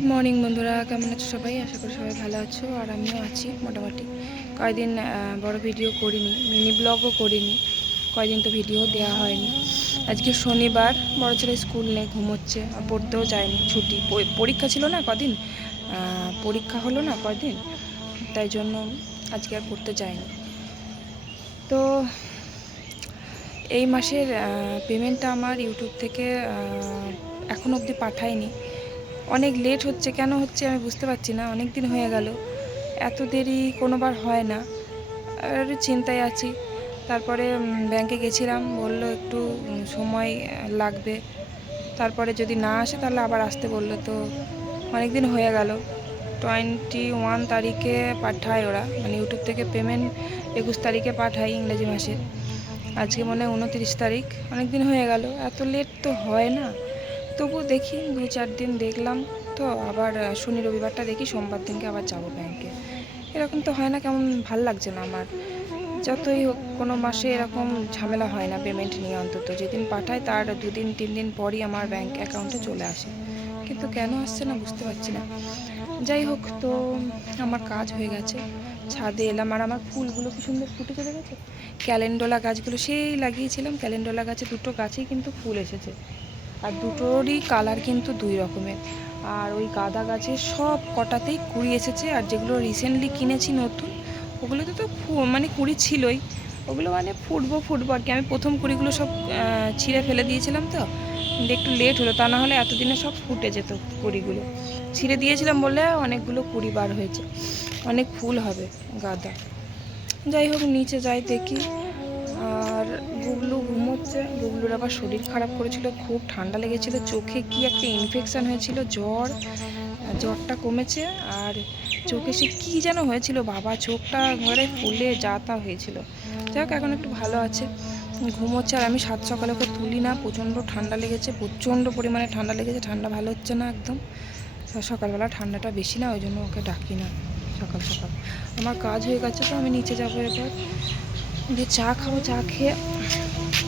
Good morning বন্ধুরা। কেমন আছো সবাই? আশা করি সবাই ভালো আছো, আর আমিও আছি মোটামুটি। কয়েকদিন বড় ভিডিও করিনি মিনি ব্লগও করিনি। কয়েকদিন তো ভিডিও দেওয়া হয়নি। আজকে শনিবার, বড় ছেলে স্কুল নেই ঘুমোচ্ছে, আর পড়তেও যায়নি, ছুটি। পরীক্ষা ছিল না কদিন? পরীক্ষা হলো না কদিন? তাই জন্য আজকে আর পড়তে যায়নি। তো এই মাসের পেমেন্টটা আমার ইউটিউব থেকে এখন অবধি পাঠায়নি। অনেক লেট হচ্ছে, কেন হচ্ছে আমি বুঝতে পারছি না অনেক দিন হয়ে গেল। এত দেরি কোনোবার হয় না। আর চিন্তায় আছি। তারপরে ব্যাংকে গেছিলাম, বলল একটু সময় লাগবে। তারপরে যদি না আসে, তাহলে আবার আসতে বলল। তো অনেক দিন হয়ে গেল। টোয়েন্টি ওয়ান তারিখে পাঠায় ওরা। মানে ইউটিউব থেকে পেমেন্ট একুশ তারিখে পাঠায় ইংরেজি মাসের আজকে মনে হয় উনত্রিশ তারিখ। অনেক দিন হয়ে গেল। এত লেট তো হয় না। তবু দেখি দু চার দিন দেখলাম, তো আবার শনি রবিবারটা দেখি, সোমবার দিনকে আবার যাব ব্যাংকে। এরকম তো হয় না, কেমন ভালো লাগছে না আমার। যতই হোক, কোনো মাসে এরকম ঝামেলা হয় না পেমেন্ট নিয়ে অন্তত। যেদিন পাঠায় তার দুদিন, তিন দিন পরই আমার ব্যাংক অ্যাকাউন্টে চলে আসে। কিন্তু কেন আসছে না বুঝতে পারছি না। যাই হোক, তো আমার কাজ হয়ে গেছে। ছাদে এলাম আর আমার ফুলগুলো কি সুন্দর ফুটে চলে গেছে? ক্যালেন্ডোলা গাছগুলো সেই লাগিয়েছিলাম। ক্যালেন্ডোলা গাছে দুটো গাছেই কিন্তু ফুল এসেছে। আর দুটোরই কালার কিন্তু দুই রকমের। আর ওই গাঁদা গাছের সব কটাতেই কুড়ি এসেছে, আর যেগুলো রিসেন্টলি কিনেছি নতুন, ওগুলোতে তো মানে কুড়ি ছিলই। ওগুলো মানে ফুটবো ফুটবো আর কি। আমি প্রথম কুড়িগুলো সব ছিঁড়ে ফেলে দিয়েছিলাম তো একটু লেট হলো। তা না হলে এতদিনে সব ফুটে যেত কুড়িগুলো। ছিঁড়ে দিয়েছিলাম বলে অনেকগুলো কুড়ি বার হয়েছে। অনেক ফুল হবে গাঁদা। যাই হোক, নিচে যাই দেখি। গুগলু ঘুমোচ্ছে। গুগলুর আবার শরীর খারাপ করেছিল, খুব ঠান্ডা লেগেছিল, চোখে কি একটা ইনফেকশান হয়েছিল, জ্বর, জ্বরটা কমেছে আর চোখে সে কী যেন হয়েছিল, বাবা চোখটা ঘরে ফুলে যা তা হয়েছিল। যাই হোক, এখন একটু ভালো আছে। ঘুমোচ্ছে আর আমি সাত সকালে ওকে তুলি না, প্রচণ্ড ঠান্ডা লেগেছে, প্রচণ্ড পরিমাণে ঠান্ডা লেগেছে, ঠান্ডা ভালো হচ্ছে না একদম। সকালবেলা ঠান্ডাটা বেশি না, ওই জন্য ওকে ডাকি না সকাল সকাল। আমার কাজ হয়ে গেছে তো, আমি নিচে যাব এবার। চা খাব, চা খেয়ে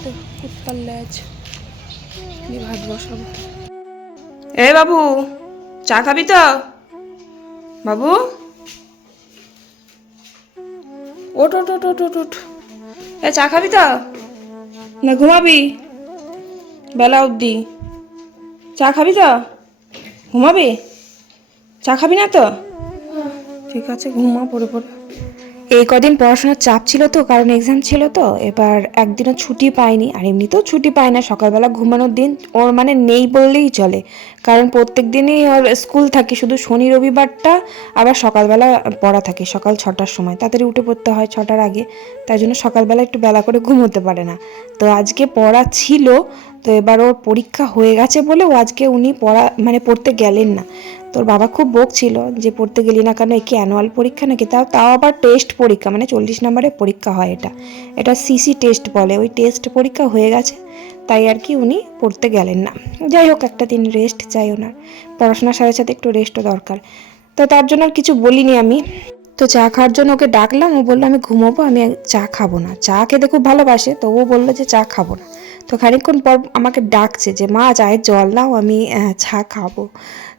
তো কুত্তার ল্যাজ দিয়ে ভাত বসাবো। এ বাবু, চা খাবি তো? বাবু? ওট ওট ওট ওট ওট এ, চা খাবি তো? না, ঘুমাবি? বেলা অবধি। চা খাবি তো? ঘুমাবি? চা খাবি না তো? ঠিক আছে, ঘুমা, পড়ে পড়ে। এই কদিন পড়াশোনার চাপ ছিল তো, কারণ এক্সাম ছিল তো, এবার একদিনও ছুটি পাইনি, আর এমনিতেও ছুটি পায় না, সকালবেলা ঘুমানোর দিন ওর মানে নেই বললেই চলে, কারণ প্রত্যেক দিনই ওর স্কুল থাকে, শুধু শনি রবিবারটা, আবার সকালবেলা পড়া থাকে, সকাল ছটার সময়, তাড়াতাড়ি উঠে পড়তে হয় ছটার আগে, তাই জন্য সকালবেলা একটু বেলা করে ঘুমোতে পারে না, তো আজকে পড়া ছিল তো এবার ওর পরীক্ষা হয়ে গেছে বলে ও আজকে উনি পড়া মানে পড়তে গেলেন না। তোর বাবা খুব বকছিল যে পড়তে গেলি না কেন, একে অ্যানুয়াল পরীক্ষা নাকি? তাও তাও আবার টেস্ট পরীক্ষা মানে চল্লিশ নম্বরের পরীক্ষা হয় এটা। এটা সিসি টেস্ট বলে, ওই টেস্ট পরীক্ষা হয়ে গেছে, তাই আর কি উনি পড়তে গেলেন না। যাই হোক, একটা দিন রেস্ট চাই ওনার। পড়াশোনার সাথে সাথে একটু রেস্টও দরকার। তো তার জন্য আর কিছু বলিনি আমি। তো চা খাওয়ার জন্য ওকে ডাকলাম, ও বলল আমি ঘুমোবো, আমি চা খাব না। চা খেতে খুব ভালোবাসে তো ও বলল যে চা খাব না। তো খানিকক্ষণ পর আমাকে ডাকছে যে, মা, চায়ের জল দাও আমি চা খাব।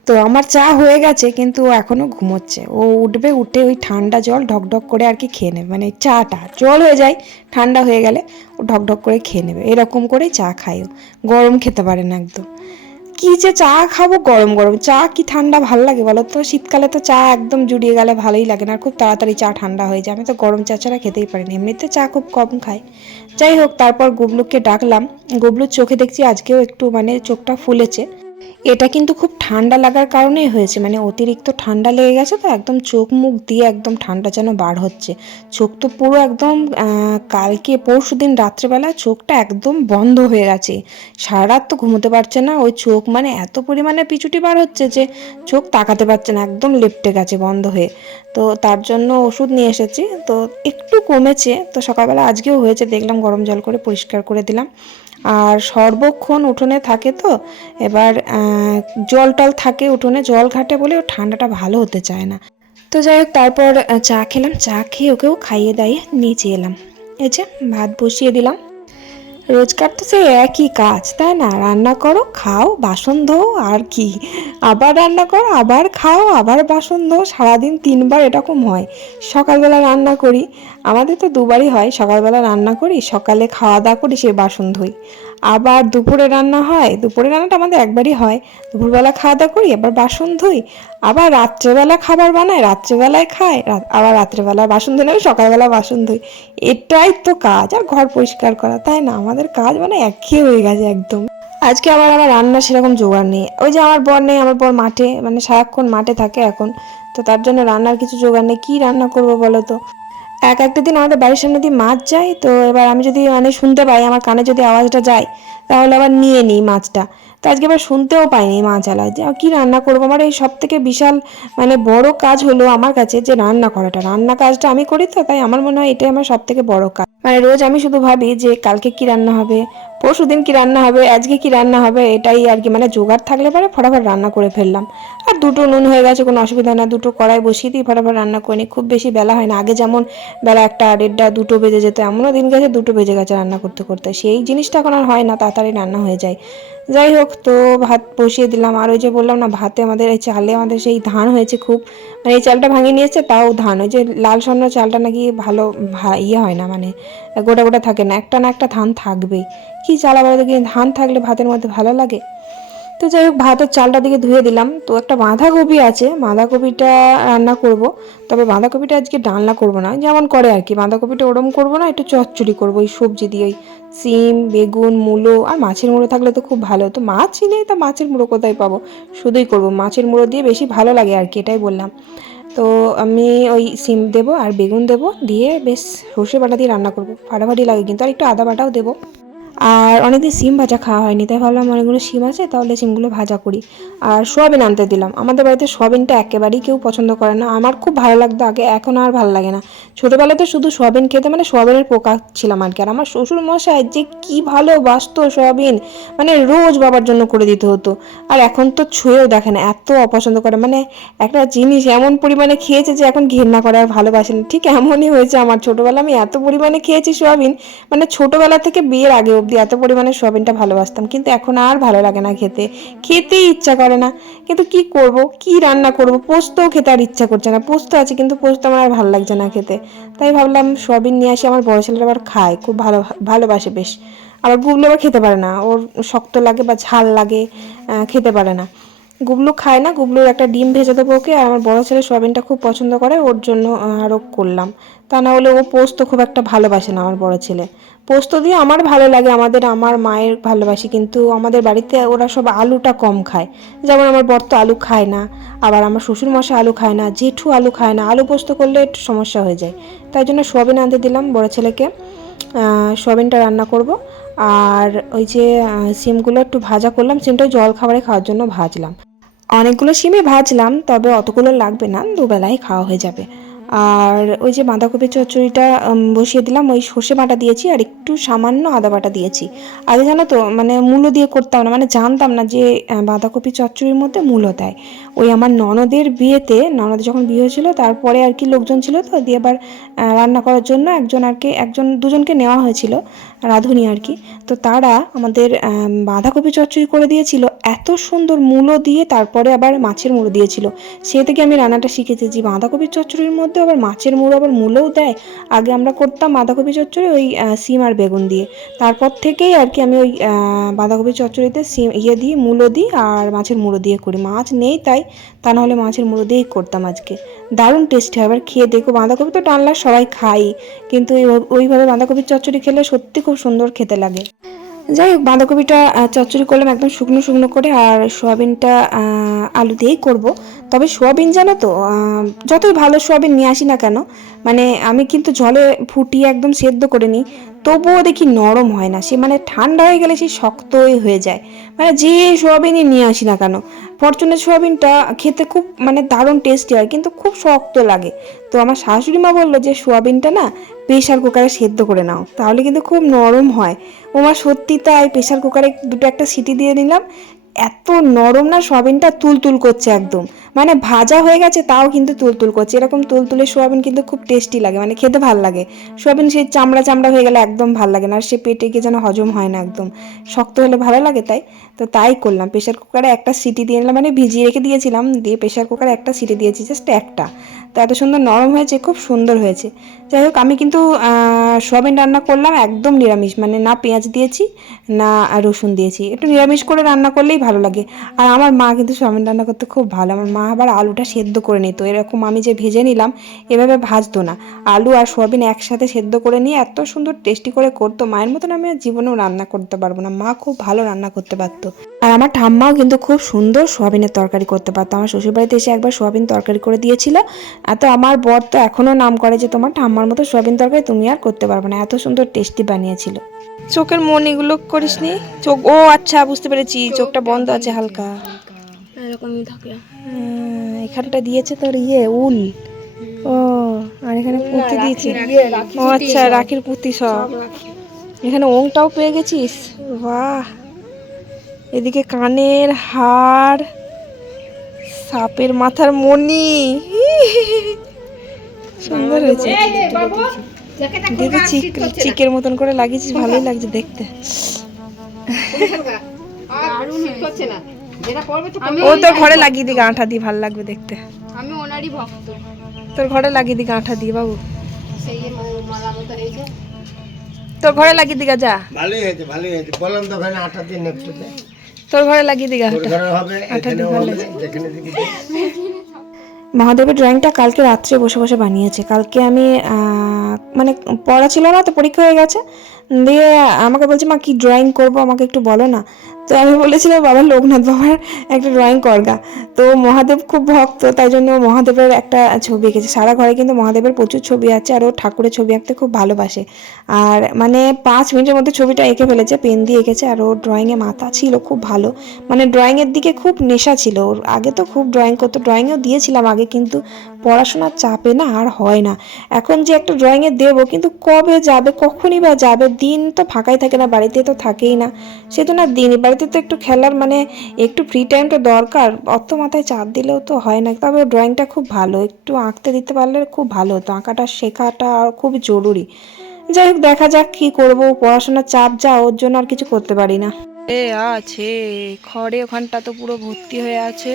তো আমার চা হয়ে গেছে, কিন্তু এখনও এখনও ঘুমোচ্ছে। ও উঠবে, উঠে ওই ঠান্ডা জল ঢকঢক করে আর কি খেয়ে নেবে। মানে চাটা, জল হয়ে যায়, ঠান্ডা হয়ে গেলে ও ঢকঢক করে খেয়ে নেবে। এরকম করে চা খায় গরম খেতে পারে না একদম। কি যে চা খাব গরম গরম। চা কি ঠান্ডা ভালো লাগে বলো তো? শীতকালে তো চা একদম জুড়িয়ে গেলে ভালোই লাগে না খুব তাড়াতাড়ি চা ঠান্ডা হয়ে যায়। আমি তো গরম চা ছাড়া খেতেই পারি না। এমনিতে চা খুব কম খাই। যাই হোক, তারপর গুবলুককে ডাকলাম। গুবলুর চোখে দেখছি আজকেও একটু মানে চোখটা ফুলেছে। এটা কিন্তু খুব ঠান্ডা লাগার কারণেই হয়েছে। মানে অতিরিক্ত ঠান্ডা লেগে গেছে তো একদম চোখ মুখ দিয়ে একদম ঠান্ডা যেন বার হচ্ছে। চোখ তো পুরো একদম কালকে পরশু দিন রাত্রেবেলা চোখটা একদম বন্ধ হয়ে গেছে। সারা রাত তো ঘুমোতে পারছে না। ওই চোখ মানে এত পরিমাণে পিছুটি বার হচ্ছে যে চোখ তাকাতে পারছে না। একদম লেপটে গেছে বন্ধ হয়ে। তো তার জন্য ওষুধ নিয়ে এসেছি। তো একটু কমেছে। তো সকালবেলা আজকেও হয়েছে। দেখলাম গরম জল করে পরিষ্কার করে দিলাম। আর সর্বক্ষণ উঠোনে থাকে তো, এবার জল টল থাকে উঠোনে, জল ঘাটে বলে ও ঠান্ডাটা ভালো হতে চায় না। তো যাই হোক, তারপর চা খেলাম, চা খেয়ে ওকেও খাইয়ে দাইয়ে নিচে এলাম। এই যে, ভাত বসিয়ে দিলাম। রোজকার তো সেই একই কাজ, তাই না? রান্না করো, খাও, বাসন ধোও, আর কি? আবার রান্না করো, আবার খাও, আবার বাসন ধোও, সারাদিন তিনবার এরকম হয়। সকালবেলা রান্না করি। আমাদের তো দুবারই হয়, সকালবেলা রান্না করি, সকালে খাওয়া দাওয়া করি সে বাসন ধুই। আবার দুপুরে রান্না হয়। দুপুরে রান্নাটা আমাদের একবারই হয়। দুপুরবেলা খাওয়া দাওয়া করি, আবার বাসন ধুই। আবার রাত্রেবেলা খাবার বানাই, রাত্রেবেলায় রা- আবার রাত্রেবেলা বাসন ধুই না সকালবেলা বাসন ধুই। এটাই তো কাজ, আর ঘর পরিষ্কার করা, তাই না? আমাদের কাজ মানে একই হয়ে গেছে একদম। আজকে আবার আমার রান্না সেরকম জোগাড় নেই। ওই যে আমার বর নেই, আমার বর মাঠে মানে সারাক্ষণ মাঠে থাকে এখন, তো তার জন্য রান্নার কিছু জোগাড় নেই। কী রান্না করব বলো তো? এক একটা দিন আমাদের বাড়ির সামনে দিয়ে মাছ যায়, তো এবার আমি যদি মানে শুনতে পাই, আমার কানে যদি আওয়াজটা যায়, তাহলে আবার নিয়ে নিই মাছটা। তো আজকে আবার শুনতেও পাইনি মাছ আলা কী রান্না করব? আমার এই সব থেকে বিশাল মানে বড় কাজ হলো আমার কাছে যে রান্না করাটা। রান্না কাজটা আমি করি তো, তাই আমার মনে হয় এটাই আমার সব থেকে বড় কাজ। মানে রোজ আমি শুধু ভাবি যে কালকে কি রান্না হবে পরশু দিন কি রান্না হবে, আজকে কি রান্না হবে, এটাই আর কি। মানে জোগাড় থাকলে পরে ফটাফট রান্না করে ফেললাম। আর দুটো নুন হয়ে গেছে, কোনো অসুবিধা না দুটো কড়াই বসিয়ে দিই ফটাফট রান্না করে নিই। খুব বেশি বেলা হয় না। আগে যেমন বেলা একটা দেড়টা, দুটো বেজে যেত, এমনও দিন গেছে দুটো বেজে গেছে রান্না করতে করতে। সেই জিনিসটা এখন আর হয় না, তাড়াতাড়ি রান্না হয়ে যায়। যাই হোক, তো ভাত বসিয়ে দিলাম। আর ওই যে বললাম না, ভাতে আমাদের এই চালে আমাদের সেই ধান হয়েছে খুব। মানে এই চালটা ভাঙিয়ে নিয়েছে তাও ধান। ওই যে লাল স্বর্ণ চালটা নাকি ভালো ইয়ে হয় না মানে গোটা গোটা থাকে না। একটা না একটা ধান থাকবেই। কি চাল আবার দেখি ধান থাকলে ভাতের মধ্যে ভালো লাগে? তো যাই হোক, ভাতের চালটা দিকে ধুয়ে দিলাম। তো একটা বাঁধাকপি আছে, বাঁধাকপিটা রান্না করব। তবে বাঁধাকপিটা আজকে ডালনা করব না, যেমন করে আর কি। বাঁধাকপিটা ওরম করব না, একটু চচ্চড়ি করব, ওই সবজি দিয়ে, ওই সিম, বেগুন, মূলো, আর মাছের মুড়ো থাকলে তো খুব ভালো। তো মাছই নেই, তা মাছের মুড়ো কোথায় পাবো? শুধুই করব। মাছের মুড়ো দিয়ে বেশি ভালো লাগে আর কি, এটাই বললাম। তো আমি ওই সিম দেবো আর বেগুন দেবো, দিয়ে বেশ সর্ষে বাটা দিয়ে রান্না করব। ফাটাফাটি লাগে কিন্তু, আর একটু আদা বাটাও দেবো। আর অনেকদিন সিম ভাজা খাওয়া হয়নি, তাই ভাবলাম অনেকগুলো সিম আছে, তাহলে সিমগুলো ভাজা করি। আর সোয়াবিন আনতে দিলাম। আমাদের বাড়িতে সোয়াবিনটা একেবারেই কেউ পছন্দ করে না। আমার খুব ভালো লাগতো আগে, এখন আর ভালো লাগে না। ছোটোবেলাতে শুধু সোয়াবিন খেতে মানে সোয়াবিনের পোকা ছিলাম আর কি। আর আমার শ্বশুর মশাই যে কি ভালোবাসতো সোয়াবিন মানে রোজ বাবার জন্য করে দিতে হতো। আর এখন তো ছুঁয়েও দেখে না, এত অপছন্দ করে। মানে একটা জিনিস এমন পরিমাণে খেয়েছে যে এখন ঘেন্না করে আর ভালোবাসে না। ঠিক এমনই হয়েছে আমার ছোটোবেলা আমি এত পরিমাণে খেয়েছি সোয়াবিন মানে ছোটোবেলা থেকে বিয়ের আগে অবধি এত পরিমাণে সোয়াবিনটা ভালোবাসতাম, কিন্তু এখন আর ভালো লাগে না খেতে। খেতেই ইচ্ছা করে না। কিন্তু কি করব? কি রান্না করব? পোস্তও খেতে আর ইচ্ছা করছে না। পোস্ত আছে, কিন্তু পোস্ত আমার আর ভালো লাগছে না খেতে। তাই ভাবলাম সোয়াবিন নিয়ে আসি। আমার বড় ছেলেরা আবার খায়। খুব ভালো ভালোবাসে বেশ। আবার গুগলো আবার খেতে পারে না। ওর শক্ত লাগে বা ঝাল লাগে খেতে পারে না। গুবলু খায় না। গুবলুর একটা ডিম ভেজে দেবো ওকে। আর আমার বড় ছেলে সোয়াবিনটা খুব পছন্দ করে। ওর জন্য আরও করলাম। তা না হলে ও পোস্ত খুব একটা ভালোবাসে না আমার বড় ছেলে। পোস্ত দিয়ে আমার ভালো লাগে, আমাদের, আমার মায়ের ভালোবাসি, কিন্তু আমাদের বাড়িতে ওরা সব আলুটা কম খায়। যেমন আমার বর তো আলু খায় না, আবার আমার শ্বশুর মশা আলু খায় না, জেঠু আলু খায় না, আলু পোস্ত করলে একটু সমস্যা হয়ে যায়। তাই জন্য সোয়াবিন আনতে দিলাম বড় ছেলেকে। সোয়াবিনটা রান্না করব। আর ওই যে সিমগুলো একটু ভাজা করলাম, সিমটা জল খাবারে খাওয়ার জন্য ভাজলাম। অনেকগুলো সিমই ভাজলাম, তবে অতগুলো লাগবে না দুবেলায় খাওয়া হয়ে যাবে। আর ওই যে বাঁধাকপির চচ্চড়িটা বসিয়ে দিলাম। ওই সর্ষে বাটা দিয়েছি আর একটু সামান্য আদা বাটা দিয়েছি। আগে জানো তো মানে মূলো দিয়ে করতাম না মানে জানতাম না যে বাঁধাকপি চচ্চড়ির মধ্যে মূলো দেয়। ওই আমার ননদের বিয়েতে ননদের যখন বিয়ে হয়েছিল, তারপরে আর কি লোকজন ছিল তো, দিয়ে আবার রান্না করার জন্য একজন আর কি, একজন দুজনকে নেওয়া হয়েছিল, রাঁধুনি আর কি। তো তারা আমাদের বাঁধাকপি চচ্চড়ি করে দিয়েছিল। এত সুন্দর মূলো দিয়ে তারপরে আবার মাছের মুড়ো দিয়েছিল। সে থেকে আমি রান্নাটা শিখেছি যে বাঁধাকপির চচ্চড়ির মধ্যে আবার মাছের মুড়ো আবার মূলোও দেয়। আগে আমরা করতাম বাঁধাকপি চচ্চড়ি ওই সিম আর বেগুন দিয়ে। তারপর থেকেই আর কি আমি ওই বাঁধাকপি চচ্চড়িতে সিম ইয়ে দিই মূলো দিই আর মাছের মুড়ো দিয়ে করি। মাছ নেই তাই, তা নাহলে মাছের মুড়ো দিয়েই করতাম আজকে। দারুণ টেস্টি হয়। এবার খেয়ে দেখো, বাঁধাকপি তো টানলা সবাই খাই কিন্তু ওইভাবে বাঁধাকপির চচ্চড়ি খেলে সত্যি খুব সুন্দর খেতে লাগে। যাই হোক, বাঁধাকপিটা চচ্চড়ি করলাম একদম শুকনো শুকনো করে আর সোয়াবিনটা আলু দিয়েই করব। তবে সোয়াবিন জানো তো যতই ভালো সোয়াবিন নিয়ে আসি না কেন মানে আমি কিন্তু জলে ফুটিয়ে একদম সেদ্ধ করে নিই। তবুও দেখি নরম হয় না। সে মানে ঠান্ডা হয়ে গেলে সে শক্তই হয়ে যায়। মানে যে সোয়াবিনই নিয়ে আসি না কেন, ফরচুনের সোয়াবিনটা খেতে খুব মানে দারুণ টেস্টি হয়, কিন্তু খুব শক্ত লাগে। তো আমার শাশুড়ি মা বলল যে, সোয়াবিনটা না প্রেশার কুকারে সেদ্ধ করে নাও, তাহলে কিন্তু খুব নরম হয়। ওমা সত্যি তাই প্রেশার কুকারে দুটো একটা সিটি দিয়ে নিলাম এত নরম না সোয়াবিনটা তুলতুল করছে একদম। মানে ভাজা হয়ে গেছে, তাও কিন্তু তুলতুল করছে। এরকম তুলতুলে সোয়াবিন কিন্তু খুব টেস্টি লাগে মানে খেতে ভালো লাগে। সোয়াবিন সেই চামড়া চামড়া হয়ে গেলে একদম ভালো লাগে না, আর সে পেটে গিয়ে যেন হজম হয় না একদম। শক্ত হলে ভালো লাগে তাই? তো তাই করলাম। প্রেশার কুকারে একটা সিটি দিয়ে নিলাম মানে ভিজিয়ে রেখে দিয়েছিলাম, দিয়ে প্রেশার কুকারে একটা সিটি দিয়েছি জাস্ট একটা। তো এত সুন্দর নরম হয়েছে, খুব সুন্দর হয়েছে। যাই হোক, আমি কিন্তু সোয়াবিন রান্না করলাম, একদম নিরামিষ। মানে না পেঁয়াজ দিয়েছি, না রসুন দিয়েছি। একটু নিরামিষ করে রান্না করলেই ভালো লাগে। আর আমার মা কিন্তু সোয়াবিন রান্না করতে খুব ভালো। আমার মা আবার আলুটা সেদ্ধ করে নিত। এরকম আমি যে ভেজে নিলাম, এভাবে ভাজতো না। আলু আর সোয়াবিন একসাথে সেদ্ধ করে নিয়ে এত সুন্দর টেস্টি করে করতো। মায়ের মতন আমি আর জীবনেও রান্না করতে পারব না। মা খুব ভালো রান্না করতে পারতো। আর আমার ঠাম্মাও কিন্তু খুব সুন্দর সোয়াবিনের তরকারি করতে পারতো। আমার শ্বশুরবাড়িতে এসে একবার সোয়াবিন তরকারি করে দিয়েছিল। আর তো আমার বর তো এখনও নাম করে যে তোমার ঠাম্মার মতো সোয়াবিন তরকারি তুমি আর করতে পারবে না। এত সুন্দর টেস্টি বানিয়েছিল। চোখের মন এগুলো করিস নি? চোখ ও আচ্ছা বুঝতে পেরেছি চোখটা বন্ধ আছে হালকা। এরকমই থাকে। এখানটা দিয়েছে তোর ইয়ে উল। ও আর এখানে পুঁতি দিয়েছে। ও আচ্ছা রাখির পুঁতি সব। এখানে ওংটাও পেয়ে গেছিস? বাহ। এদিকে কানের হার সাপের মাথার মণি। সুন্দর হয়েছে। দেখে চিক চিকের মতন করে লাগিয়েছিস ভালোই লাগছে দেখতে। ও তোর ঘরে লাগিয়ে দিকে আঠা দিয়ে ভালো লাগবে দেখতে। আমি ওনারই ভক্ত। তোর ঘরে লাগিয়ে দিকে আঠা দিয়ে বাবু। তোর ঘরে লাগিয়ে দিকে যা। ভালোই হয়েছে ভালোই হয়েছে। বললাম তো ওখানে আটা দিয়ে নেপটোতে। তোর ঘরে লাগিয়ে আঠা দেখি মহাদেবের ড্রয়িংটা কালকে রাত্রে বসে বসে বানিয়েছে। কালকে আমি আহ, মানে পড়া ছিল না তো পরীক্ষা হয়ে গেছে। দিয়ে আমাকে বলছে মা কি ড্রয়িং করব? আমাকে একটু বলো না। তো আমি বলেছিলাম, বাবা, লোকনাথ বাবার একটা ড্রয়িং করগা তো মহাদেব খুব ভক্ত, তাই জন্য মহাদেবের একটা ছবি এঁকেছে। সারা ঘরে কিন্তু মহাদেবের প্রচুর ছবি আছে আর ও ঠাকুরের ছবি আঁকতে খুব ভালোবাসে। আর মানে পাঁচ মিনিটের মধ্যে ছবিটা এঁকে ফেলেছে, পেন দিয়ে এঁকেছে আর ওর ড্রয়িংয়ে মাথা ছিল খুব ভালো। মানে ড্রয়িংয়ের দিকে খুব নেশা ছিল ওর। আগে তো খুব ড্রয়িং করতো ড্রয়িংও দিয়েছিলাম আগে কিন্তু পড়াশোনার চাপে না আর হয় না। এখন যে একটা ড্রয়িংয়ে দেবো, কিন্তু কবে যাবে, কখনই বা যাবে, দিন তো ফাঁকাই থাকে না, বাড়িতে তো থাকেই না। সে তো না দিনই বাড়িতে তো একটু খেলার মানে একটু ফ্রি টাইমটা দরকার। অত মাথায় চাপ দিলেও তো হয় না। তবে ড্রয়িংটা খুব ভালো। একটু আঁকতে দিতে পারলে খুব ভালো হতো। আঁকাটা শেখাটা খুব জরুরি। যাই হোক দেখা যাক কী করব। পড়াশোনার চাপ যা ওর জন্য আর কিছু করতে পারি না। এ আছে। খড়ে ওখানটা তো পুরো ভর্তি হয়ে আছে।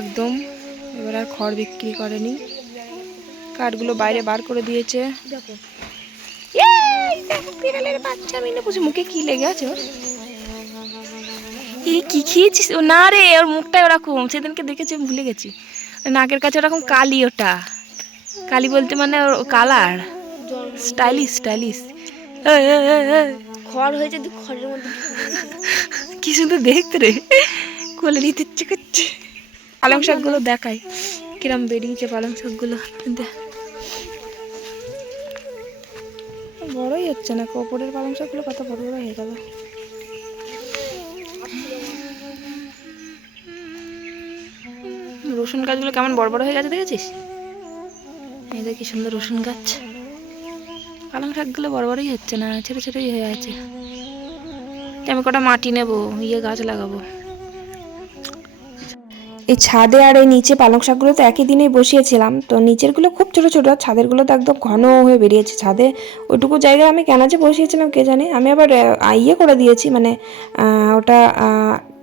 একদম। এবার আর খড় বিক্রি করেনি। কাঠগুলো বাইরে বার করে দিয়েছে। দেখো বিড়ালের বাচ্চা। আমি না বুঝি মুখে কি লেগে আছে ওর? এই কি খেয়েছিস? ও না রে ওর মুখটা ওরকম। সেদিনকে দেখেছি আমি ভুলে গেছি। নাকের কাছে ওরকম কালি ওটা। কালি বলতে মানে ওর কালার। Stylish stylish. খড় হয়েছে তুই খড়ের মধ্যে। কি সুন্দর দেখতে রে। কোলে নিতে ইচ্ছে করছে। পালং শাকগুলো দেখাই। কিরম বেরিয়েছে পালং শাকগুলো। বড়ই হচ্ছে না কপড়ের পালং শাকগুলো কত বড় বড় হয়ে গেল। রসুন গাছগুলো কেমন বড় বড় হয়ে গেছে দেখেছিস? এই দেখি সুন্দর রসুন গাছ। পালং শাকগুলো বড় বড়ই হচ্ছে না, ছোট ছোটই হয়ে আছে। আমি কটা মাটি নেব ইয়ে গাছ লাগাবো। এই ছাদে আর এই নিচে পালং শাকগুলো তো একই দিনেই বসিয়েছিলাম, তো নিচেরগুলো খুব ছোট ছোট, ছাদেরগুলো তো একদম ঘন হয়ে বেরিয়েছে ছাদে। ওইটুকু জায়গায় আমি কেন যে বসিয়েছিলাম কে জানে? আমি আবার ইয়ে করে দিয়েছি মানে ওটা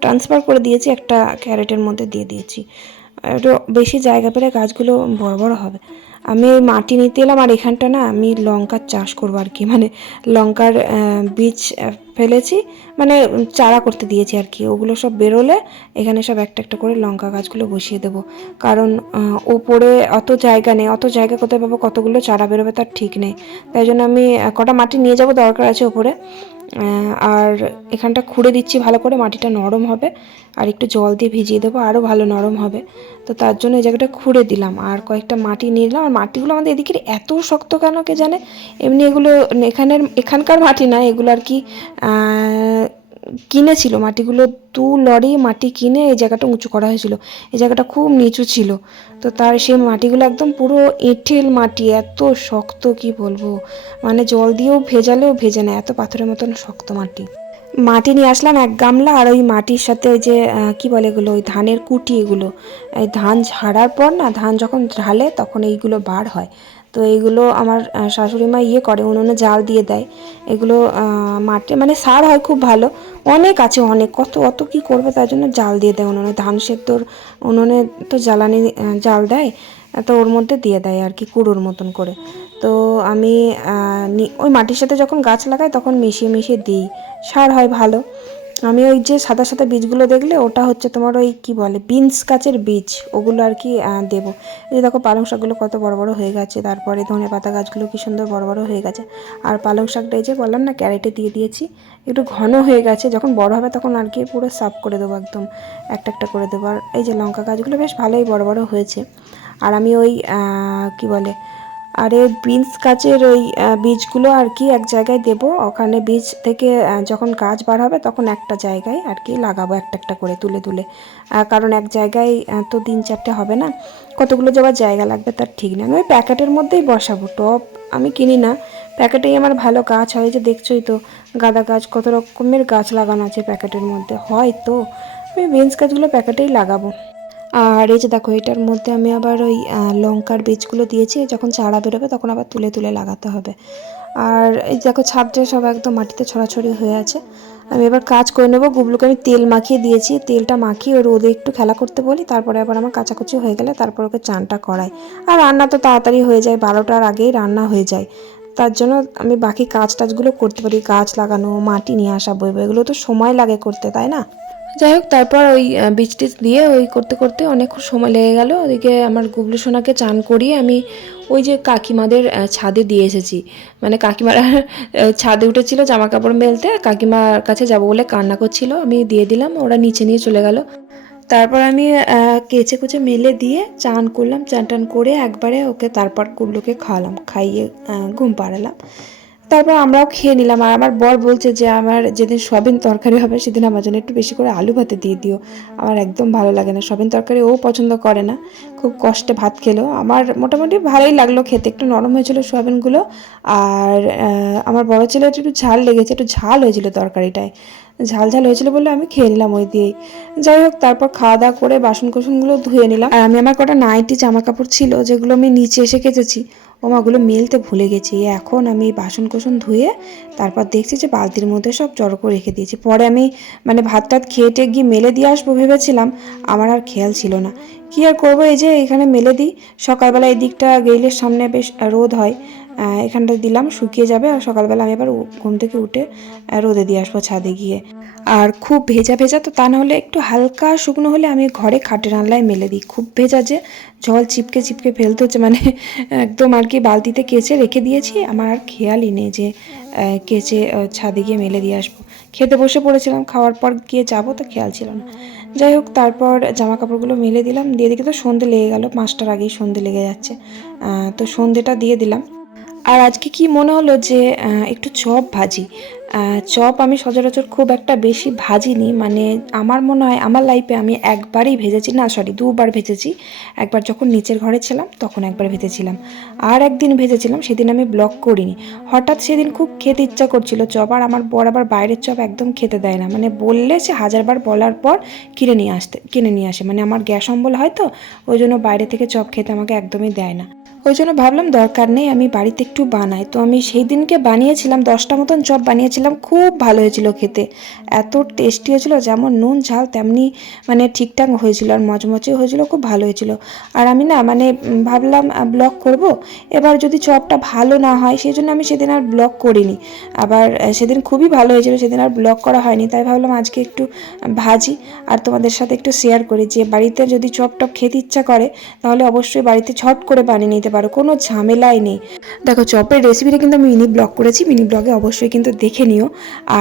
ট্রান্সফার করে দিয়েছি একটা ক্যারেটের মধ্যে দিয়ে দিয়েছি। একটু বেশি জায়গা পেলে গাছগুলো বড় বড় হবে। আমি মাটি নিতে এলাম আর এখানটা না আমি লঙ্কার চাষ করব আর কি। মানে লঙ্কার বীজ ফেলেছি মানে চারা করতে দিয়েছি আর কি। ওগুলো সব বেরোলে এখানে সব একটা একটা করে লঙ্কা গাছগুলো বসিয়ে দেবো। কারণ ওপরে অত জায়গা নেই। অত জায়গা কোথায় পাবো, কতগুলো চারা বেরোবে তার ঠিক নেই। তাই জন্য আমি কটা মাটি নিয়ে যাব দরকার আছে ওপরে। আর এখানটা খুঁড়ে দিচ্ছি ভালো করে, মাটিটা নরম হবে। আর একটু জল দিয়ে ভিজিয়ে দেবো আরও ভালো নরম হবে। তো তার জন্য এই জায়গাটা খুঁড়ে দিলাম। আর কয়েকটা মাটি নিলাম। আর মাটিগুলো আমাদের এদিকের এত শক্ত কেন কে জানে? এমনি এগুলো এখানের, এখানকার মাটি না, এগুলো আর কি কিনেছিল মাটিগুলো, দু লরি মাটি কিনে এই জায়গাটা উঁচু করা হয়েছিল। এই জায়গাটা খুব নিচু ছিল। তো তার সেই মাটিগুলো একদম পুরো এঁঠেল মাটি, এত শক্ত কি বলব? মানে জল দিয়েও ভেজালেও ভেজে না, এত পাথরের মতন শক্ত মাটি। মাটি নিয়ে আসলাম এক গামলা, আর ওই মাটির সাথে ওই যে কি বলে এগুলো, ওই ধানের কুটি এগুলো। এই ধান ঝাড়ার পর না, ধান যখন ঢালে তখন এইগুলো বার হয়। তো এইগুলো আমার শাশুড়ি মা ইয়ে করে, উনুনে জাল দিয়ে দেয়। এগুলো মাঠে মানে সার হয় খুব ভালো। অনেক আছে, অনেক। কত, অত কি করবে তার জন্য জাল দিয়ে দেয় উনুনে। ধান সেদ্ধর উনুনে তো জ্বালানি জাল দেয়, তো ওর মধ্যে দিয়ে দেয় আর কি, কুড়োর মতন করে। তো আমি ওই মাটির সাথে যখন গাছ লাগাই তখন মিশিয়ে মিশিয়ে দিই। সার হয় ভালো। আমি ওই যে সাদা সাদা বীজগুলো দেখলে ওটা হচ্ছে তোমার ওই কি বলে বিনস গাছের বীজ, ওগুলো আর কি দেবো। এই দেখো পালং শাকগুলো কত বড় বড় হয়ে গেছে, তারপরে ধনে পাতা গাছগুলো কি সুন্দর বড় বড় হয়ে গেছে। আর পালং শাকটা এই যে বললাম না, ক্যারেটে দিয়ে দিয়েছি, একটু ঘন হয়ে গেছে, যখন বড় হবে তখন আর কি পুরো সাফ করে দেবো একদম, একটা একটা করে দেবো। আর এই যে লঙ্কা গাছগুলো বেশ ভালোই বড় বড় হয়েছে। আর আমি ওই কি বলে আর এই বিনস গাছের ওই বীজগুলো আর কি এক জায়গায় দেব। ওখানে বীজ থেকে যখন গাছ বার হবে তখন একটা জায়গায় আর কি লাগাবো, একটা একটা করে তুলে তুলে। কারণ এক জায়গায় তো তিন চারটে হবে না। কতগুলো যাওয়ার জায়গা লাগবে তার ঠিক না আমি ওই প্যাকেটের মধ্যেই বসাবো। টপ আমি কিনি না। প্যাকেটেই আমার ভালো গাছ হয় যে দেখছোই তো, গাঁদা গাছ, কত রকমের গাছ লাগানো আছে প্যাকেটের মধ্যে। হয় তো। আমি বিনস গাছগুলো প্যাকেটেই লাগাবো। আর এই যে দেখো, এটার মধ্যে আমি আবার ওই লঙ্কার বীজগুলো দিয়েছি। যখন চারা বেরোবে তখন আবার তুলে তুলে লাগাতে হবে। আর এই দেখো, ছাদটা সব একদম মাটিতে ছড়াছড়ি হয়ে আছে। আমি এবার কাজ করে নেব। গুবলুকে আমি তেল মাখিয়ে দিয়েছি। তেলটা মাখিয়ে ওই রোদে একটু খেলা করতে বলি। তারপরে আবার আমার কাচাকুচি হয়ে গেলে তারপর ওকে চানটা করাই। আর রান্না তো তাড়াতাড়ি হয়ে যায়। বারোটার আগেই রান্না হয়ে যায়। তার জন্য আমি বাকি কাজ টাজগুলো করতে পারি। গাছ লাগানো, মাটি নিয়ে আসা, বইব, এগুলো তো সময় লাগে করতে, তাই না? যাই হোক, তারপর ওই বীজ টিজ দিয়ে ওই করতে করতে অনেক সময় লেগে গেল। ওদিকে আমার গুবলু সোনাকে চান করিয়ে আমি ওই যে কাকিমাদের ছাদে দিয়ে এসেছি। মানে কাকিমারা ছাদে উঠেছিল জামা কাপড় মেলতে, কাকিমার কাছে যাব বলে কান্না করছিল, আমি দিয়ে দিলাম, ওরা নিচে নিয়ে চলে গেল। তারপর আমি কেচে কুচে মেলে দিয়ে চান করলাম, চান টান করে একবারে ওকে তারপর কুবলুকে খাওয়ালাম, খাইয়ে ঘুম পাড়ালাম। তারপর আমরাও খেয়ে নিলাম। আর আমার বর বলছে যে, আমার যেদিন সবিন তরকারি হবে, সেদিন আমার জন্য একটু বেশি করে আলু ভাতে দিয়ে দিও। আমার একদম ভালো লাগে না। সবিন তরকারি ও পছন্দ করে না। খুব কষ্টে ভাত খেলো। আমার মোটামুটি ভালোই লাগল খেতে। একটু নরম হয়েছিল সয়াবিনগুলো আর আমার বড় ছেলে একটু ঝাল লেগেছে। একটু ঝাল হয়েছিল তরকারিটায়। ঝাল ঝাল হয়েছিল বলে আমি খেয়ে নিলাম ওই দিয়েই। যাই হোক, তারপর খাওয়া দাওয়া করে বাসন কোসনগুলো ধুয়ে নিলাম। আর আমি আমার কটা নাইটি জামা কাপড় ছিল, যেগুলো আমি নিচে এসে কেচেছি ও মাগুলো মেলতে ভুলে গেছি। এখন আমি বাসন কোসন ধুয়ে তারপর দেখছি যে বালতির মধ্যে সব জড়ো করে রেখে দিয়েছি। পরে আমি মানে ভাত টাত খেয়ে টেয়ে গিয়ে মেলে দিয়ে আসব ভেবেছিলাম, আমার আর খেয়াল ছিল না। কি আর করব এই যে এখানে মেলে দিই। সকালবেলা এই দিকটা গেইলের সামনে বেশ রোদ হয়। এখানটা দিলাম, শুকিয়ে যাবে আর সকালবেলা আমি আবার ঘুম থেকে উঠে রোদে দিয়ে আসব ছাদে গিয়ে। আর খুব ভেজা ভেজা তো তা না হলে একটু হালকা শুকনো হলে আমি ঘরে খাটের আনলায় মেলে দিই। খুব ভেজা যে জল চিপকে চিপকে ফেলতে হচ্ছে মানে একদম আর কি বালতিতে কেচে রেখে দিয়েছি, আমার আর খেয়ালই নেই যে কেচে ছাদে গিয়ে মেলে দিয়ে আসব। খেতে বসে পড়েছিলাম, খাওয়ার পর গিয়ে যাব তো খেয়াল ছিল না। যাই হোক, তারপর জামা কাপড়গুলো মেলে দিলাম, দিয়ে দিকে তো সন্ধে লেগে গেল, পাঁচটার আগেই সন্ধে লেগে যাচ্ছে। তো সন্ধেটা দিয়ে দিলাম। আর আজকে কি মনে হলো যে একটু চপ ভাজি? চপ আমি সচরাচর খুব একটা বেশি ভাজিনি। মানে আমার মনে হয়, আমার লাইফে আমি একবারই ভেজেছি, না সরি দুবার ভেজেছি। একবার যখন নিচের ঘরে ছিলাম, তখন একবার ভেজেছিলাম। আর একদিন ভেজেছিলাম, সেদিন আমি ব্লক করিনি। হঠাৎ সেদিন খুব খেতে ইচ্ছা করছিল চপ, আর আমার বর আবার বাইরের চপ একদম খেতে দেয় না। মানে বললে সে হাজারবার বলার পর কিনে নিয়ে আসতে, কিনে নিয়ে আসে। মানে আমার গ্যাস অম্বল হয় তো, ওই জন্য বাইরে থেকে চপ খেতে আমাকে একদমই দেয় না। ওই জন্য ভাবলাম দরকার নেই, আমি বাড়িতে একটু বানাই। তো আমি সেই দিনকে বানিয়েছিলাম, দশটা মতন চপ বানিয়েছিলাম, খুব ভালো হয়েছিল খেতে। এত টেস্টি হয়েছিল, যেমন নুন, ঝাল, তেমনি মানে ঠিকঠাক হয়েছিল আর মচমচে হয়েছিল, খুব ভালো হয়েছিল। আর আমি না মানে ভাবলাম ব্লগ করব। এবার যদি চপটা ভালো না হয়, সেই জন্য আমি সেদিন আর ব্লগ করিনি। আবার সেদিন খুবই ভালো হয়েছিল, সেদিন আর ব্লগ করা হয়নি, তাই ভাবলাম আজকে একটু ভাজি আর তোমাদের সাথে একটু শেয়ার করি। যে বাড়িতে যদি চপ টপ খেতে ইচ্ছা করে, তাহলে অবশ্যই বাড়িতে ছট করে বানিয়ে নিতে পারো কোনো ঝামেলাই নেই। দেখো চপের রেসিপিটা কিন্তু আমি মিনি ব্লগ করেছি মিনি ব্লগে অবশ্যই কিন্তু দেখে নিও।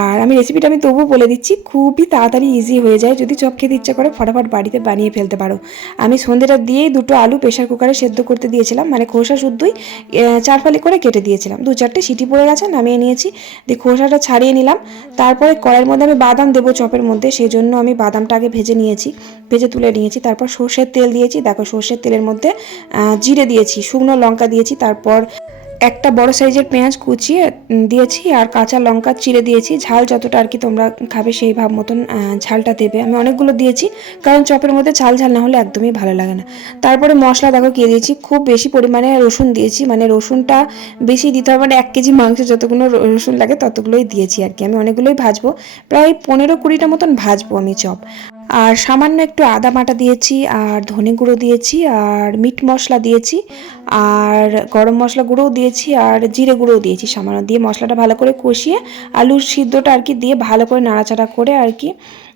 আর আমি রেসিপিটা আমি তবুও বলে দিচ্ছি খুবই তাড়াতাড়ি ইজি হয়ে যায়। যদি চপ খেতে ইচ্ছা করে ফটাফট বাড়িতে বানিয়ে ফেলতে পারো। আমি সন্ধ্যেটা দিয়েই দুটো আলু প্রেশার কুকারে সেদ্ধ করতে দিয়েছিলাম মানে খোসা শুদ্ধই আহ, চার ফালি করে কেটে দিয়েছিলাম। দু চারটে সিটি পড়ে গেছে নামিয়ে নিয়েছি। দিয়ে খোসাটা ছাড়িয়ে নিলাম। তারপরে কড়াইয়ের মধ্যে আমি বাদাম দেবো চপের মধ্যে সেই জন্য আমি বাদামটা আগে ভেজে নিয়েছি ভেজে তুলে নিয়েছি। তারপর সর্ষের তেল দিয়েছি। দেখো সর্ষের তেলের মধ্যে জিরে দিয়েছি লঙ্কা দিয়েছি, তারপর একটা বড় সাইজের পেঁয়াজ কুচিয়ে দিয়েছি আর কাঁচা লঙ্কা চিড়ে দিয়েছি। ঝাল যতটা আর কি তোমরা খাবে সেই ভাব মতন ঝালটা দেবে। আমি অনেকগুলো দিয়েছি, কারণ চপের মধ্যে ঝাল ঝাল না হলে একদমই ভালো লাগে না। তারপরে মশলা দেখো কে দিয়েছি, খুব বেশি পরিমাণে রসুন দিয়েছি মানে রসুনটা বেশি দিতে হবে মানে এক কেজি মাংস যতগুলো রসুন লাগে ততগুলোই দিয়েছি আর কি। আমি অনেকগুলোই ভাজবো, প্রায় পনেরো কুড়িটা মতন ভাজবো আমি চপ। আর সামান্য একটু আদা বাটা দিয়েছি আর ধনে গুঁড়ো দিয়েছি আর মিট মশলা দিয়েছি আর গরম মশলা গুঁড়োও দিয়েছি আর জিরে গুঁড়োও দিয়েছি সামান্য। দিয়ে মশলাটা ভালো করে কষিয়ে আলুর সিদ্ধটা আর কি দিয়ে ভালো করে নাড়াচাড়া করে আর কি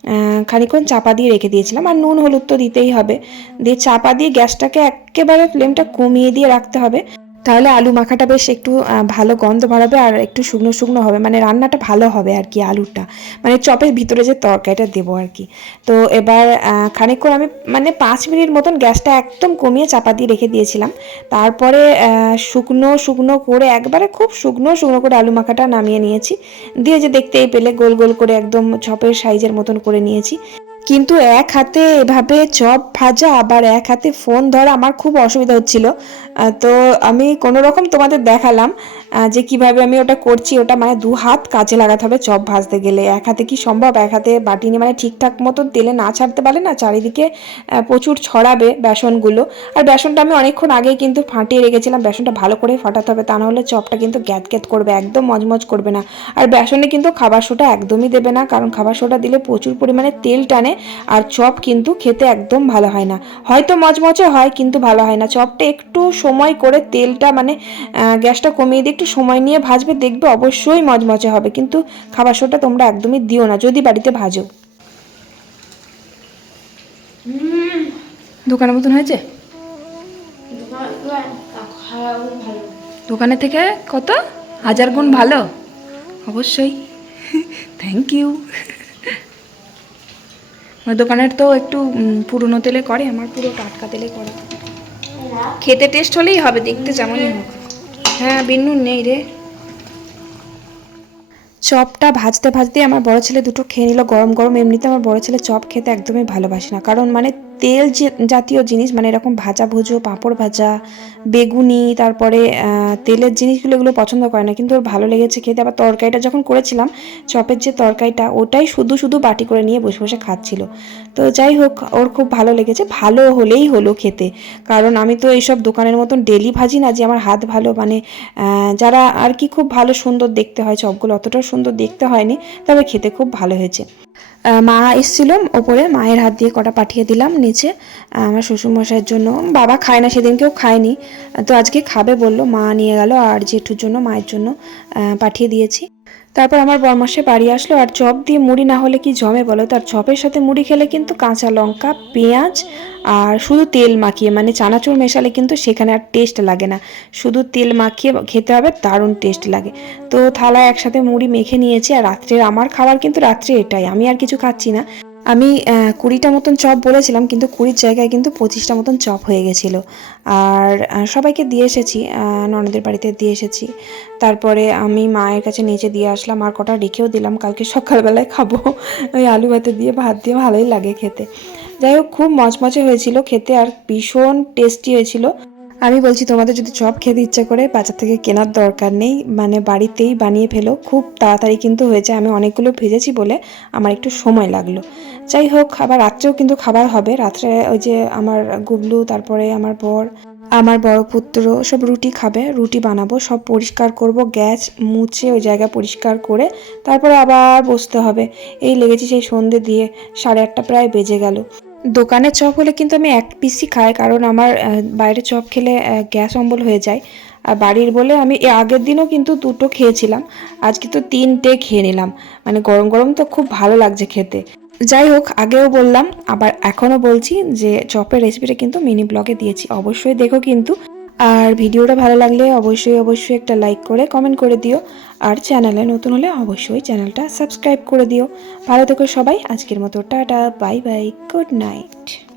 আহ, খানিকক্ষণ চাপা দিয়ে রেখে দিয়েছিলাম। আর নুন হলুদ তো দিতেই হবে। দিয়ে চাপা দিয়ে গ্যাসটাকে একেবারে ফ্লেমটা কমিয়ে দিয়ে রাখতে হবে। তাহলে আলু মাখাটা বেশ একটু ভালো গন্ধ বাড়াবে আর একটু শুকনো শুকনো হবে। মানে রান্নাটা ভালো হবে আর কি আলুটা। মানে চপের ভিতরে যে তরকারিটা দেবো আর কি। তো এবার খানিকক্ষণ আমি মানে পাঁচ মিনিট মতন গ্যাসটা একদম কমিয়ে চাপা দিয়ে রেখে দিয়েছিলাম। তারপরে শুকনো শুকনো করে একবারে খুব শুকনো শুকনো করে আলু মাখাটা নামিয়ে নিয়েছি। দিয়ে যে দেখতেই পেলে গোল গোল করে একদম চপের সাইজের মতন করে নিয়েছি। কিন্তু এক হাতে এভাবে চপ ভাজা আবার এক হাতে ফোন ধরা আমার খুব অসুবিধা হচ্ছিল। তো আমি কোনো রকম তোমাদের দেখালাম। যে কীভাবে আমি ওটা করছি, ওটা মানে দু হাত কাজে লাগাতে হবে চপ ভাজতে গেলে। এক হাতে কি সম্ভব? এক হাতে বাটি নিয়ে মানে ঠিকঠাক মতো তেলে না ছাড়তে পারে না চারিদিকে প্রচুর ছড়াবে বেসনগুলো। আর বেসনটা আমি অনেকক্ষণ আগেই কিন্তু ফাটিয়ে রেখেছিলাম, বেসনটা ভালো করে ফাটাতে হবে, তা না হলে চপটা কিন্তু গ্যাত গ্যাত করবে, একদম মজমজ করবে না। আর বেসনে কিন্তু খাবার সোটা একদমই দেবে না, কারণ খাবার সোটা দিলে প্রচুর পরিমাণে তেল টানে, আর চপ কিন্তু খেতে একদম ভালো হয় না। হয়তো মচমচে হয়, কিন্তু ভালো হয় না। চপটা একটু সময় করে তেলটা মানে গ্যাসটা কমিয়ে দিয়ে একটু সময় নিয়ে ভাজবে, দেখবে অবশ্যই মচমচে হবে। কিন্তু খাবার সোটা তোমরা একদমই দিও না, যদি বাড়িতে ভাজো। দোকানের মতন হয়েছে? দোকানের থেকে কত? হাজার গুণ ভালো? অবশ্যই। থ্যাংক ইউ আমার দোকানের তো একটু পুরনো তেলে করে, আমার পুরো টাটকা তেলে করে। খেতে টেস্ট হলেই হবে, দেখতে যেমনই হোক। হ্যাঁ বিন্নু নেই রে। চপটা ভাজতে ভাজতে আমার বড় ছেলে দুটো খেয়ে নিল। গরম গরম এমনিতে আমার বড় ছেলে চপ খেতে একদমই ভালোবাসে না। কারণ মানে তেল জাতীয় জিনিস মানে এরকম ভাজা ভুজো, পাঁপড় ভাজা, বেগুনি, তারপরে তেলের জিনিসগুলো এগুলো পছন্দ করে না, কিন্তু ওর ভালো লেগেছে খেতে। আবার তরকারিটা যখন করেছিলাম, চপের যে তরকারিটা, ওটাই শুধু শুধু বাটি করে নিয়ে বসে বসে খাচ্ছিল। তো যাই হোক, ওর খুব ভালো লেগেছে। ভালো হলেই হলো খেতে। কারণ আমি তো এইসব দোকানের মতন ডেলি ভাজি না যে আমার হাত ভালো মানে যারা আর কি খুব ভালো সুন্দর দেখতে হয়, চপগুলো অতটাও সুন্দর দেখতে হয়নি, তবে খেতে খুব ভালো হয়েছে। মা এসেছিল, ওপরে মায়ের হাত দিয়ে কটা পাঠিয়ে দিলাম, নিচে। আমার শ্বশুরমশাইয়ের জন্য। বাবা খায় না সেদিন কেউ খায়নি। তো আজকে খাবে বলল, মা নিয়ে গেল আর জেঠুর জন্য, মায়ের জন্য পাঠিয়ে দিয়েছি। তারপর আমার বরমাসে বাড়ি আসলো আর চপ দিয়ে মুড়ি না হলে কি জমে বলো? তার চপের সাথে মুড়ি খেলে কিন্তু কাঁচা লঙ্কা, পেঁয়াজ আর শুধু তেল মাখিয়ে মানে চানাচুর মেশালে কিন্তু সেখানে আর টেস্ট লাগে না। শুধু তেল মাখিয়ে খেতে হবে, দারুণ টেস্ট লাগে। তো থালায় একসাথে মুড়ি মেখে নিয়েছি আর রাত্রের আমার খাবার কিন্তু রাত্রে এটাই। আমি আর কিছু খাচ্ছি না। আমি কুড়িটা মতন চপ বলেছিলাম, কিন্তু কুড়ির জায়গায় কিন্তু পঁচিশটা মতন চপ হয়ে গেছিল। আর সবাইকে দিয়ে এসেছি ননদের বাড়িতে দিয়ে এসেছি। তারপরে আমি মায়ের কাছে নিচে দিয়ে আসলাম, আর কটা রেখেও দিলাম, কালকে সকালবেলায় খাব। ওই আলু ভাতে দিয়ে ভাত দিয়ে ভালোই লাগে খেতে। যাই হোক, খুব মচমচে হয়েছিল খেতে, আর ভীষণ টেস্টি হয়েছিল। আমি বলছি, তোমাদের যদি চপ খেতে ইচ্ছা করে, বাজার থেকে কেনার দরকার নেই। মানে বাড়িতেই বানিয়ে ফেলো। খুব তাড়াতাড়ি কিন্তু হয়েছে আমি অনেকগুলো ভেজেছি বলে আমার একটু সময় লাগল। যাই হোক, আবার রাত্রেও কিন্তু খাবার হবে। রাত্রে ওই যে আমার গুবলু, তারপরে আমার বর, আমার বড় পুত্র, সব রুটি খাবে। রুটি বানাবো, সব পরিষ্কার করব। গ্যাস মুছে ওই জায়গা পরিষ্কার করে তারপরে আবার বসতে হবে। এই লেগেছি সেই সন্ধে দিয়ে। সাড়ে আটটা প্রায় বেজে গেল। দোকানের চপ হলে কিন্তু আমি এক পিসই খাই, কারণ আমার বাইরে চপ খেলে গ্যাস অম্বল হয়ে যায়। আর বাড়ির বলে আমি আগের দিনও কিন্তু দুটো খেয়েছিলাম, আজকে তো তিনটে খেয়ে নিলাম। মানে গরম গরম তো খুব ভালো লাগছে খেতে। যাই হোক, আগেও বললাম, আবার এখনও বলছি যে চপের রেসিপিটা কিন্তু মিনি ব্লগে দিয়েছি। অবশ্যই দেখো কিন্তু। আর ভিডিওটা ভালো লাগলে অবশ্যই অবশ্যই একটা লাইক করে কমেন্ট করে দিও। আর চ্যানেলে নতুন হলে অবশ্যই চ্যানেলটা সাবস্ক্রাইব করে দিও। ভালো থেকো সবাই, আজকের মতো tata bye bye good night